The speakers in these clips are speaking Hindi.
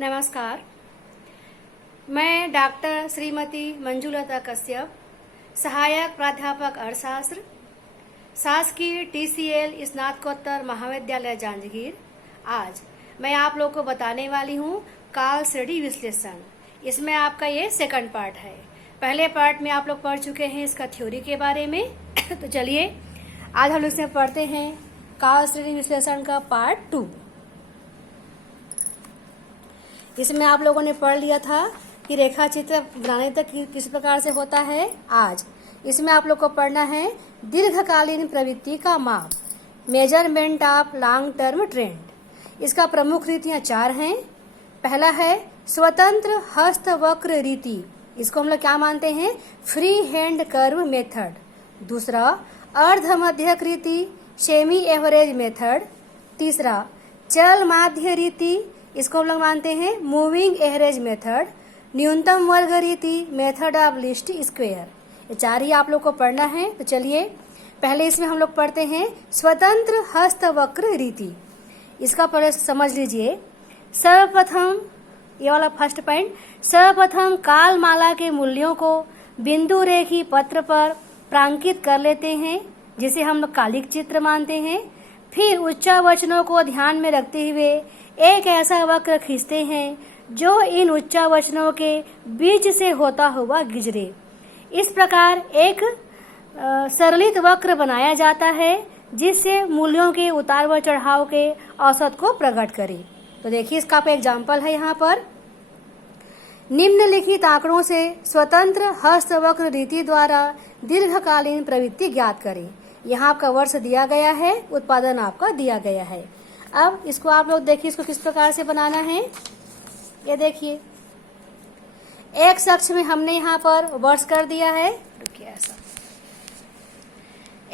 नमस्कार। मैं डॉक्टर श्रीमती मंजुलता कश्यप, सहायक प्राध्यापक अर्थशास्त्र, शासकीय TCL स्नातकोत्तर महाविद्यालय जांजगीर। आज मैं आप लोग को बताने वाली हूँ काल श्रेणी विश्लेषण। इसमें आपका ये सेकंड पार्ट है। पहले पार्ट में आप लोग पढ़ चुके हैं इसका थ्योरी के बारे में। तो चलिए आज हम इसमें पढ़ते हैं काल श्रेणी विश्लेषण का पार्ट 2। इसमें आप लोगों ने पढ़ लिया था कि रेखा चित्र बनाने तक किस प्रकार से होता है। आज इसमें आप लोग को पढ़ना है दीर्घकालीन प्रवृत्ति का माप, measurement of long term trend. इसका प्रमुख रीतियां 4 हैं। पहला है स्वतंत्र हस्त वक्र रीति, इसको हम लोग क्या मानते हैं, फ्री हैंड कर्व मेथड। दूसरा अर्ध मध्यक रीति, सेमी एवरेज मेथड। तीसरा चल माध्य रीति, इसको हम लोग मानते हैं मूविंग एवरेज मेथड। न्यूनतम वर्ग रीति, मेथड ऑफ लीस्ट स्क्वायर। ये 4 ही आप लोग को पढ़ना है। तो चलिए पहले इसमें हम लोग पढ़ते हैं स्वतंत्र हस्त वक्र रीति। इसका पहले समझ लीजिए। सर्वप्रथम ये वाला फर्स्ट पॉइंट, सर्वप्रथम काल माला के मूल्यों को बिंदु रेखी पत्र पर प्रांकित कर लेते हैं, जिसे हम लोग कालिक चित्र मानते हैं। फिर उच्चावचनों को ध्यान में रखते हुए एक ऐसा वक्र खींचते हैं जो इन उच्चावचनों के बीच से होता हुआ गुजरे। इस प्रकार एक सरलित वक्र बनाया जाता है जिससे मूल्यों के उतार व चढ़ाव के औसत को प्रकट करे। तो देखिए इसका एग्जाम्पल है यहाँ पर। निम्नलिखित आंकड़ों से स्वतंत्र हस्त वक्र रीति द्वारा दीर्घकालीन प्रवृत्ति ज्ञात करें। यहाँ आपका वर्ष दिया गया है, उत्पादन आपका दिया गया है। अब इसको आप लोग देखिए इसको किस प्रकार से बनाना है। ये देखिए एक्स अक्ष में हमने यहाँ पर वर्ष कर दिया है। रुकिए ऐसा,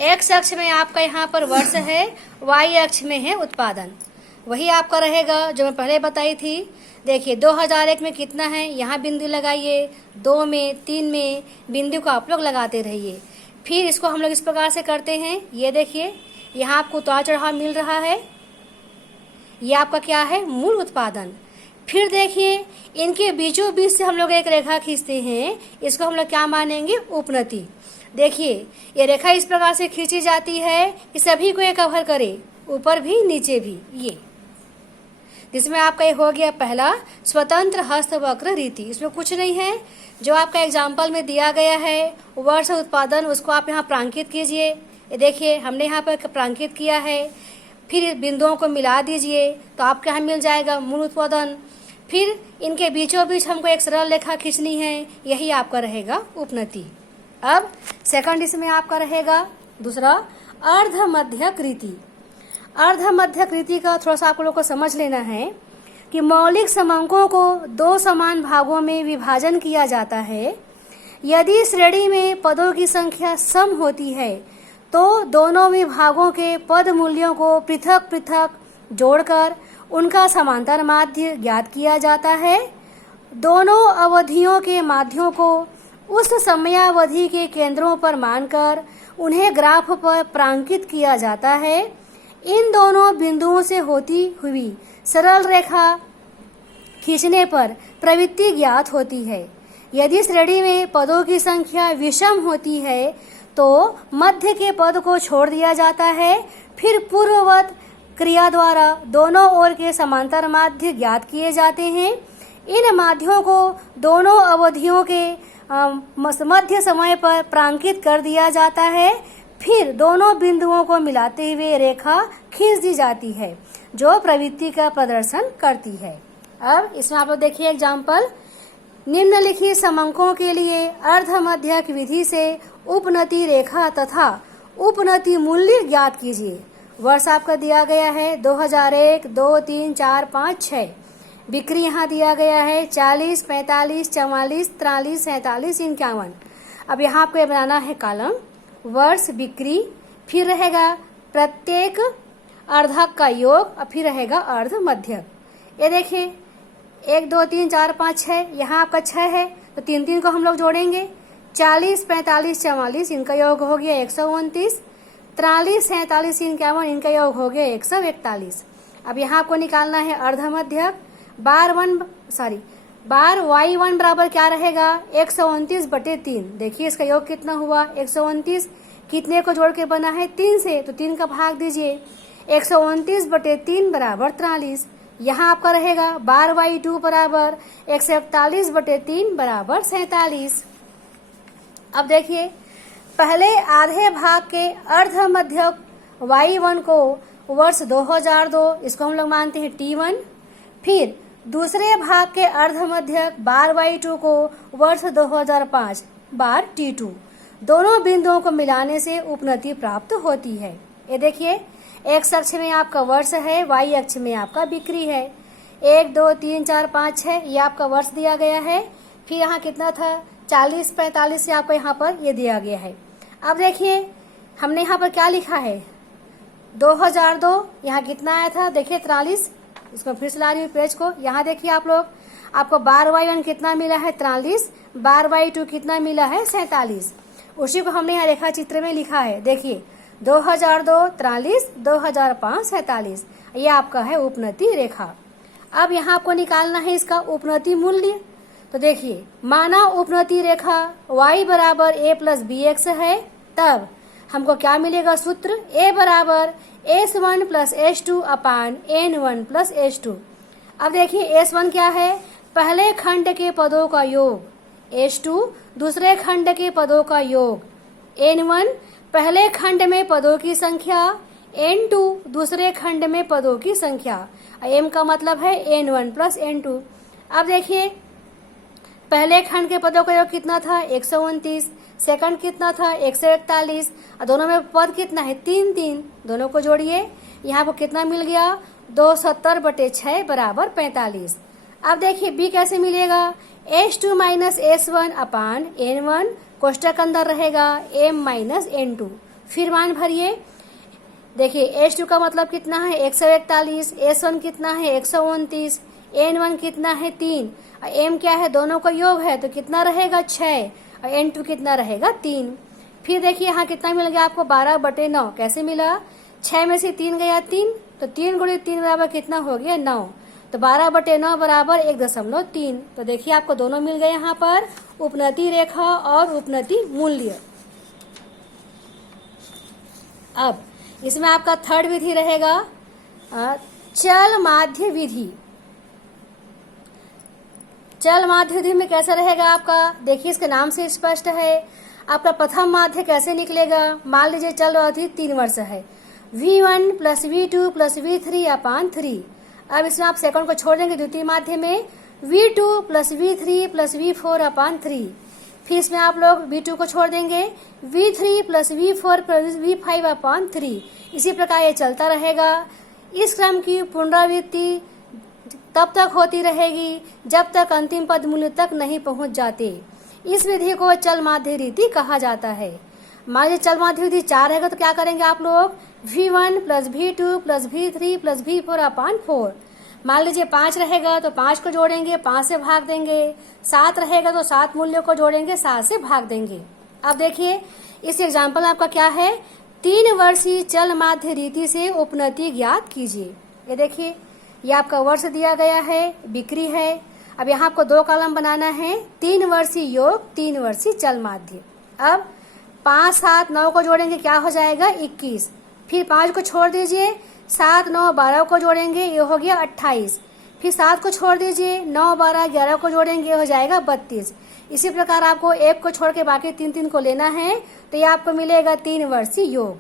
एक्स अक्ष में आपका यहाँ पर वर्ष है, वाई अक्ष में है उत्पादन। वही आपका रहेगा जो मैं पहले बताई थी। देखिए 2001 में कितना है, यहाँ बिंदु लगाइए, 2 में 3 में बिंदु को आप लोग लगाते रहिए। फिर इसको हम लोग इस प्रकार से करते हैं। ये देखिए यहाँ आपको उतार चढ़ाव मिल रहा है, ये आपका क्या है, मूल उत्पादन। फिर देखिए इनके बीचों बीच से हम लोग एक रेखा खींचते हैं, इसको हम लोग क्या मानेंगे, उपनति। देखिए ये रेखा इस प्रकार से खींची जाती है कि सभी को ये कवर करे, ऊपर भी नीचे भी। ये जिसमें आपका ये हो गया पहला स्वतंत्र हस्त वक्र रीति। इसमें कुछ नहीं है, जो आपका एग्जाम्पल में दिया गया है वर्ष उत्पादन, उसको आप यहाँ प्रांकित कीजिए। ये देखिए हमने यहाँ पर प्रांकित किया है। फिर बिंदुओं को मिला दीजिए तो आपके यहाँ मिल जाएगा मूल उत्पादन। फिर इनके बीचों बीच हमको एक सरल रेखा खींचनी है, यही आपका रहेगा उपनति। अब सेकंड इसमें आपका रहेगा दूसरा अर्ध मध्यक रीति। अर्ध मध्यक रीति का थोड़ा सा आप लोगों को समझ लेना है कि मौलिक समांकों को 2 समान भागों में विभाजन किया जाता है। यदि श्रेणी में पदों की संख्या सम होती है तो दोनों विभागों के पद मूल्यों को पृथक पृथक जोड़कर उनका समांतर माध्य ज्ञात किया जाता है। दोनों अवधियों के माध्यों को उस समयावधि के केंद्रों पर मानकर उन्हें ग्राफ पर प्रांकित किया जाता है। इन दोनों बिंदुओं से होती हुई सरल रेखा खींचने पर प्रवृत्ति ज्ञात होती है। यदि श्रेणी में पदों की संख्या विषम होती है तो मध्य के पद को छोड़ दिया जाता है। फिर पूर्ववत क्रिया द्वारा दोनों ओर के समांतर माध्य ज्ञात किए जाते हैं। इन माध्यों को दोनों अवधियों के मध्य समय पर प्रांकित कर दिया जाता है। फिर दोनों बिंदुओं को मिलाते हुए रेखा खींच दी जाती है जो प्रवृत्ति का प्रदर्शन करती है। अब इसमें आप लोग देखिए एग्जाम्पल। निम्नलिखित समांकों के लिए अर्ध मध्यक विधि से उपनति रेखा तथा उपनति मूल्य ज्ञात कीजिए। वर्ष आपका दिया गया है 2001, 2, 3, 4, 5, 6। बिक्री यहाँ दिया गया है 40, 45, 44, 43, 47, 51। अब यहाँ आपको ये बनाना है कॉलम वर्ष, बिक्री, फिर रहेगा प्रत्येक अर्धक का योग और फिर रहेगा अर्ध मध्यक। ये देखिए 1, 2, 3, 4, 5, 6, यहाँ आपका 6 है तो 3 को हम लोग जोड़ेंगे। 40, 45, 44 इनका योग हो गया 129। 43, 47, 51 इनका योग हो गया 141। अब यहाँ आपको निकालना है अर्ध मध्यक। बार y1 बराबर क्या रहेगा 129/3। देखिए इसका योग कितना हुआ 129, कितने को जोड़ के बना है 3 से, तो 3 का भाग दीजिए, 129/3 बराबर 43। यहाँ आपका रहेगा बार y2 बराबर 141/3 बराबर 47। अब देखिए पहले आधे भाग के अर्ध मध्यक y1 को वर्ष 2002, इसको हम लोग मानते हैं t1। फिर दूसरे भाग के अर्ध मध्यक बार y2 को वर्ष 2005 बार t2। दोनों बिंदुओं को मिलाने से उपनति प्राप्त होती है। ये देखिए x अक्ष में आपका वर्ष है, y अक्ष में आपका बिक्री है। 1 2 3 4 5 6 ये आपका वर्ष दिया गया है। फिर यहाँ कितना था 40 45 से आपको यहाँ पर ये दिया गया है। अब देखिए हमने यहाँ पर क्या लिखा है 2002, यहाँ कितना आया था देखिए 43। इसको फिर से ला रही हूँ पेज को। यहाँ देखिए आप लोग, आपको बार y1 कितना मिला है 43, बार y2 कितना मिला है 47। उसी को हमने यहाँ रेखा चित्र में लिखा है। देखिए 2002 43, 2005 47, ये आपका है उपनति रेखा। अब यहाँ आपको निकालना है इसका उपनति मूल्य। तो देखिए माना उपनति रेखा y बराबर a प्लस bx है, तब हमको क्या मिलेगा सूत्र a बराबर s1 प्लस s2 अपान n1 प्लस s2। अब देखिए s1 क्या है पहले खंड के पदों का योग, s2 दूसरे खंड के पदों का योग, n1 पहले खंड में पदों की संख्या, n2 दूसरे खंड में पदों की संख्या। m का मतलब है n1 प्लस n2। अब देखिए पहले खंड के पदों का योग कितना था 129, सेकंड कितना था 141, और दोनों में पद कितना है 3 3, दोनों को जोड़िए, यहाँ पर कितना मिल गया 270/6 बराबर 45। अब देखिए b कैसे मिलेगा s2 माइनस s1 अपान n1, कोष्टक अंदर रहेगा m माइनस n2। फिर मान भरिए, देखिए s2 का मतलब कितना है 141, s1 कितना है 129, n1 कितना है 3, और m क्या है दोनों का योग है तो कितना रहेगा 6, और n2 कितना रहेगा 3। फिर देखिए यहाँ कितना मिल गया आपको 12/9। कैसे मिला 6 में से 3 गया 3, तो 3 गुणित 3 बराबर कितना हो गया 9, तो 12/9 बराबर 1.3। तो देखिए आपको दोनों मिल गए यहाँ पर उपनति रेखा और उपनति मूल्य। अब इसमें आपका थर्ड विधि रहेगा चल माध्य विधि। चल माध्य विधि में कैसा रहेगा आपका, देखिए इसके नाम से स्पष्ट है। आपका प्रथम माध्य कैसे निकलेगा, मान लीजिए चल अवधि 3 वर्ष है, v1 plus v2 plus v3 अपान 3। अब इसमें आप सेकंड को छोड़ देंगे, द्वितीय माध्य में v2 plus v3 plus v4 अपान 3। फिर इसमें आप लोग v2 को छोड़ देंगे, v3 plus v4 plus v5 अपान 3। इसी प्रकार ये चलता रहेगा। इस क्रम की पुनरावृत्ति तब तक होती रहेगी जब तक अंतिम पद मूल्य तक नहीं पहुंच जाते। इस विधि को चल माध्य रीति कहा जाता है। मान लीजिए चल माध्य विधि 4 रहेगा तो क्या करेंगे आप लोग v1 plus v2 plus v3 plus v4 अपान 4। मान लीजिए 5 रहेगा तो 5 को जोड़ेंगे, 5 से भाग देंगे। 7 रहेगा तो 7 मूल्यों को जोड़ेंगे, 7 से भाग देंगे। अब देखिए इस एग्जाम्पल आपका क्या है 3 वर्षीय चल माध्य रीति से उपनति ज्ञात कीजिए। ये देखिए ये आपका वर्ष दिया गया है, बिक्री है। अब यहाँ आपको 2 कॉलम बनाना है, 3 वर्षीय योग 3 वर्षीय चल माध्य। अब 5 7 9 को जोड़ेंगे क्या हो जाएगा 21। फिर 5 को छोड़ दीजिए, 7 9 12 को जोड़ेंगे ये हो गया 28। फिर 7 को छोड़ दीजिए, 9 12 11 को जोड़ेंगे ये हो जाएगा 32। इसी प्रकार आपको 1 को छोड़ के बाकी 3 3 को लेना है, तो ये आपको मिलेगा 3 वर्षीय योग।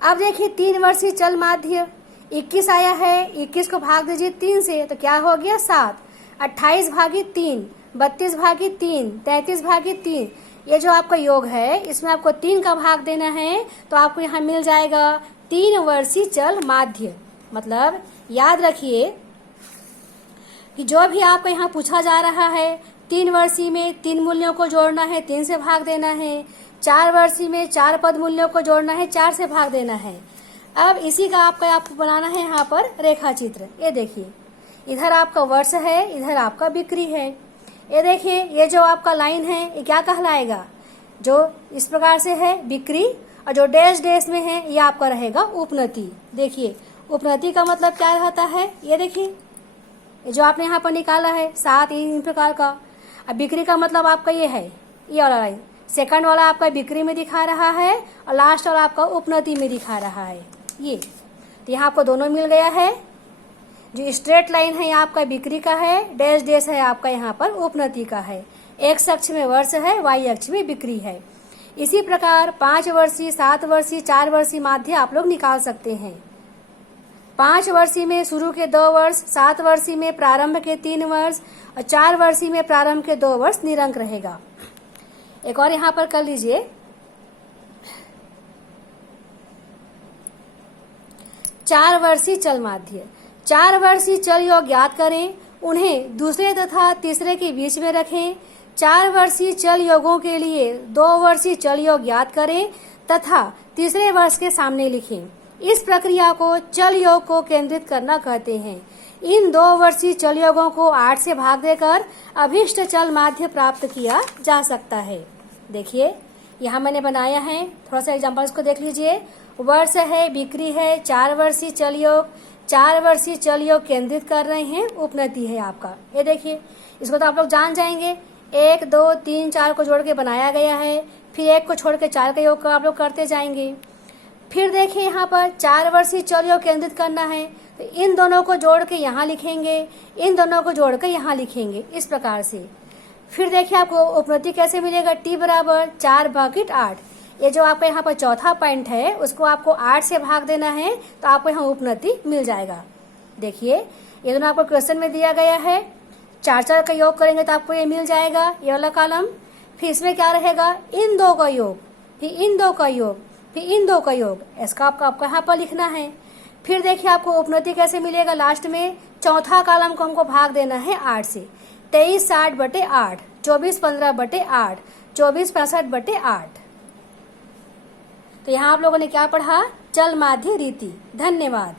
अब देखिए 3 वर्षीय चल माध्य 21 आया है, 21 को भाग दीजिए 3 से तो क्या हो गया 7, 28 भागी 3, 32 भागी 3, 33 भागी 3। ये जो आपका योग है इसमें आपको 3 का भाग देना है, तो आपको यहाँ मिल जाएगा 3 वर्षीय चल माध्य। मतलब याद रखिए कि जो भी आपको यहाँ पूछा जा रहा है 3 वर्षीय में 3 मूल्यों को जोड़ना है, 3 से भाग देना है। 4 वर्षीय में 4 पद मूल्यों को जोड़ना है, 4 से भाग देना है। अब इसी का आपको बनाना है यहाँ पर रेखा चित्र। ये देखिए इधर आपका वर्ष है, इधर आपका बिक्री है। ये देखिए ये जो आपका लाइन है ये क्या कहलाएगा, जो इस प्रकार से है बिक्री, और जो डैश डैश में है ये आपका रहेगा उपनति। देखिए उपनति का मतलब क्या रहता है, ये देखिए ये जो आपने यहाँ पर निकाला है 7 इन प्रकार का। अब बिक्री का मतलब आपका ये है, ये वाला लाइन। सेकंड वाला आपका बिक्री में दिखा रहा है और लास्ट वाला आपका उपनति में दिखा रहा है ये। तो यहाँ आपको दोनों मिल गया है। जो स्ट्रेट लाइन है यहाँ आपका बिक्री का है, डैश डैश है आपका यहाँ पर उपनति का है। एक्स अक्ष में वर्ष है, वाई अक्ष में बिक्री है। इसी प्रकार 5 वर्षीय, 7 वर्षीय, 4 वर्षीय माध्य आप लोग निकाल सकते हैं। 5 वर्षीय में शुरू के 2 वर्ष, 7 वर्षीय में प्रारंभ के 3 वर्ष और 4 वर्षीय में प्रारंभ के 2 वर्ष निरंक रहेगा। एक और यहाँ पर कर लीजिए, 4 वर्षीय चल माध्य। 4 वर्षीय चल योग ज्ञात करें, उन्हें दूसरे तथा तीसरे के बीच में रखें। 4 वर्षीय चल योगों के लिए 2 वर्षीय चल योग ज्ञात करें तथा तीसरे वर्ष के सामने लिखें। इस प्रक्रिया को चल योग को केंद्रित करना कहते हैं। इन 2 वर्षीय चल योगों को 8 से भाग देकर अभिष्ट चल माध्य प्राप्त किया जा सकता है। देखिए यहाँ मैंने बनाया है, थोड़ा सा एग्जांपल्स को देख लीजिए। वर्ष है, बिक्री है, 4 वर्षीय चल योग, 4 वर्षीय चल योग केंद्रित कर रहे हैं, उपनति है आपका। ये देखिए, इसको तो आप लोग जान जाएंगे। 1, 2, 3, 4 को जोड़ के बनाया गया है, फिर 1 को छोड़ के 4 का योग आप लोग करते जाएंगे। फिर देखिए यहाँ पर 4 वर्षीय चल योग केंद्रित करना है, तो इन दोनों को जोड़ के यहाँ लिखेंगे, इन दोनों को जोड़ के यहाँ लिखेंगे, इस प्रकार से। फिर देखिए आपको उपनति कैसे मिलेगा, t बराबर 4/8। ये जो आपका यहाँ पर चौथा पॉइंट है उसको आपको 8 से भाग देना है, तो आपको यहाँ उपनति मिल जाएगा। देखिए ये दोनों आपको क्वेश्चन में दिया गया है, 4 का योग करेंगे तो आपको ये मिल जाएगा, ये वाला कॉलम। फिर इसमें क्या रहेगा, इन 2 का योग, फिर इन 2 का योग, फिर इन 2 का योग, इसका आपको यहाँ पर लिखना है। फिर देखिए आपको उपनति कैसे मिलेगा, लास्ट में चौथा कॉलम को हमको भाग देना है 8 से। 23 60/8, 24 15/8, 24 65/8। तो यहाँ आप लोगों ने क्या पढ़ा, चल माध्य रीति। धन्यवाद।